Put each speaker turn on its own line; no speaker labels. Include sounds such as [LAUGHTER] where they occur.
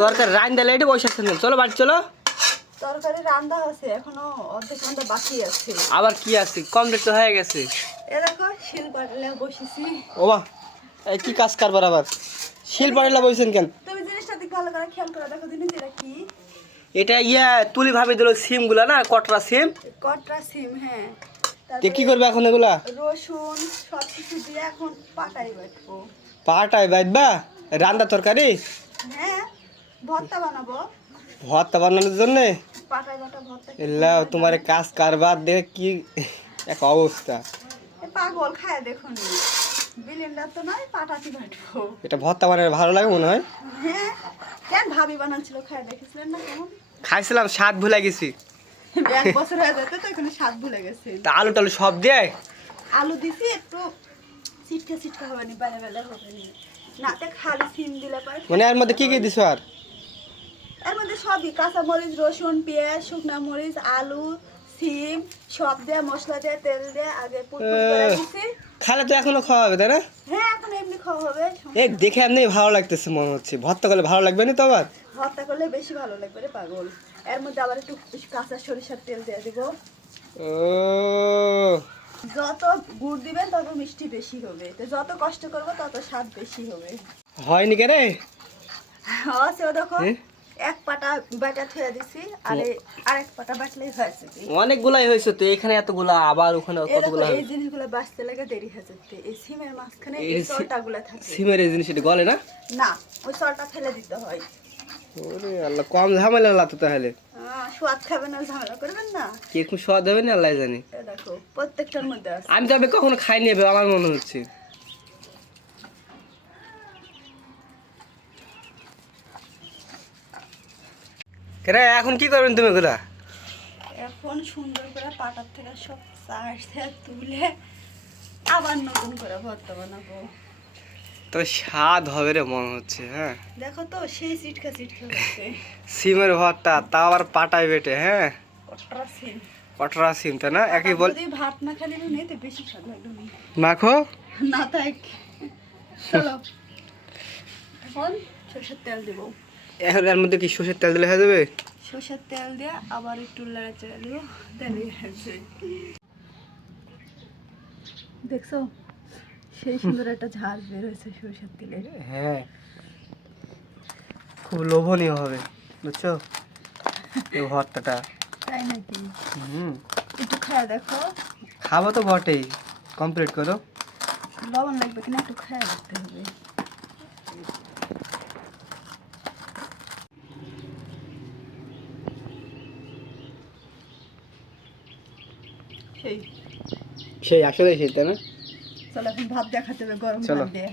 তরকারি রান্দা লেটে বসে আছেন? চলো বাড়ি চলো।
তরকারি রান্না আছে এখনও অর্ধেক রান্না বাকি আছে।
আবার কি আছে? কমপ্লিট তো হয়ে গেছে।
এ দেখো শিল পাটলে বসেছি।
ও বাহ এই কি কাজ কারবার আবার? শিল পাড়েলা বলছেন কেন?
তুমি জিনিসটা দিক ভালো করে খেয়াল করে দেখো জিনিস এটা কি
এটা ইয়া তুলি ভাবে দিল সিমগুলা না কটরা সিম?
কটরা সিম হ্যাঁ।
তে কি করবে এখন এগুলা?
রসুন সব কিছু দিয়ে এখন পাটাই বাটবো।
পাটায় বাইদবা রান্দা তরকারি?
হ্যাঁ। ভর্তা বানাবো।
ভর্তা বানানোর জন্য?
পাটাই বাটা
এলা তোমার কাজ কারবার দেখে কি এক অবস্থা।
পাগল খায় দেখুন বিলিন্ডার তো নয় পাটাতি বাটবো।
এটা ভর্তা বানালে ভালো লাগে মনে হয়?
হ্যাঁ কেন ভাবি বানাচ্ছিল খায় দেখেছিলেন না কেমন?
খাইছিলাম স্বাদ ভুলে গেছি। [LAUGHS]
এক বছর হয়ে যেত তো এখানে স্বাদ ভুলে গেছে।
তা আলু টালু সব দেয়?
আলু দিছি একটু হবে নি বেলা বেলা হবে নি। খালি সিম দিলে পারে।
মানে এর মধ্যে কি কি দিছো আর?
মধ্যে সবই কাঁচা মরিচ রসুন পেঁয়াজ শুকনা মরিচ আলু সিম সব দিয়ে মশলা দিয়ে তেল দিয়ে আগে
খালে তো এখনও খাওয়া হবে তাই না?
হ্যাঁ এখন এমনি খাওয়া হবে
এই দেখে এমনি ভালো লাগতেছে মনে হচ্ছে। ভর্তা করলে ভালো লাগবে না তো আবার?
ভর্তা করলে বেশি ভালো লাগবে রে পাগল। এর মধ্যে আবার একটু কাঁচা সরিষার তেল দিয়ে দিব।
ও।
যত গুড় দিবেন তত মিষ্টি বেশি হবে। তো যত কষ্ট করব তত স্বাদ বেশি হবে।
হয়নি কে রে?
ও দেখো।
হ্যাঁ?
এক পাটা বাটা থুয়ে দিছি আর আরেক পাটা বাটলেই হয়েছে
অনেকগুলাই হয়েছে তো এখানে এতগুলা আবার ওখানে কতগুলা
এই জিনিসগুলো বাঁচতে লাগে দেরি হয়ে যেতে এই সিমের মাঝখানে
এই
চলটাগুলো থাকে।
সিমের এই জিনিস গলে না?
না ওই চলটা ফেলে দিতে হয়।
ওরে আল্লাহ কম ঝামেলা লাতো তাহলে।
স্বাদ খাবেন আর ঝামেলা করবেন না।
কীরকম স্বাদ হবে না আল্লাহ জানি।
দেখো প্রত্যেকটার মধ্যে আছে।
আমি তবে কখনো খাইনি আমার মনে হচ্ছে। রে এখন কি করবেন তুমি এগুলা?
এখন সুন্দর করে পাটার থেকে সব চাষ তুলে আবার নতুন করে ভর্তা বানাবো।
তো স্বাদ হবে রে মনে হচ্ছে হ্যাঁ?
দেখো তো সেই চিটকা চিটকা হচ্ছে।
সিমের ভর্তা তা আবার পাটায় বেটে হ্যাঁ?
কটরা সিম
কটরা সিম তাই না? একই বল
যদি ভাত না খালি নিতে বেশি স্বাদ লাগল না।
মাখো
না তাই চলো। এখন সরষের তেল দেব।
এখন এর মধ্যে কি সর্ষের তেল দিলে হয়ে যাবে?
সরষের তেল দিয়ে আবার একটু লাড়াচাড়া দেবো তেলে হয়েছে দেখছ? সেই সুন্দর একটা ঝাল বের হয়েছে সরষের তেলের
হ্যাঁ। খুব লোভনীয় হবে বুঝছ? এই ভর্তাটা।
তাই নাকি?
হুম।
একটু খায় দেখো।
খাব তো বটেই। কমপ্লিট করো।
লবণ লাগবে কিনা একটু খায় দেখতে হবে। সেই।
সেই আসলে সেই তাই না?
চলো এখন ভাত দেখাতে হবে গরম। ভাত দিয়ে।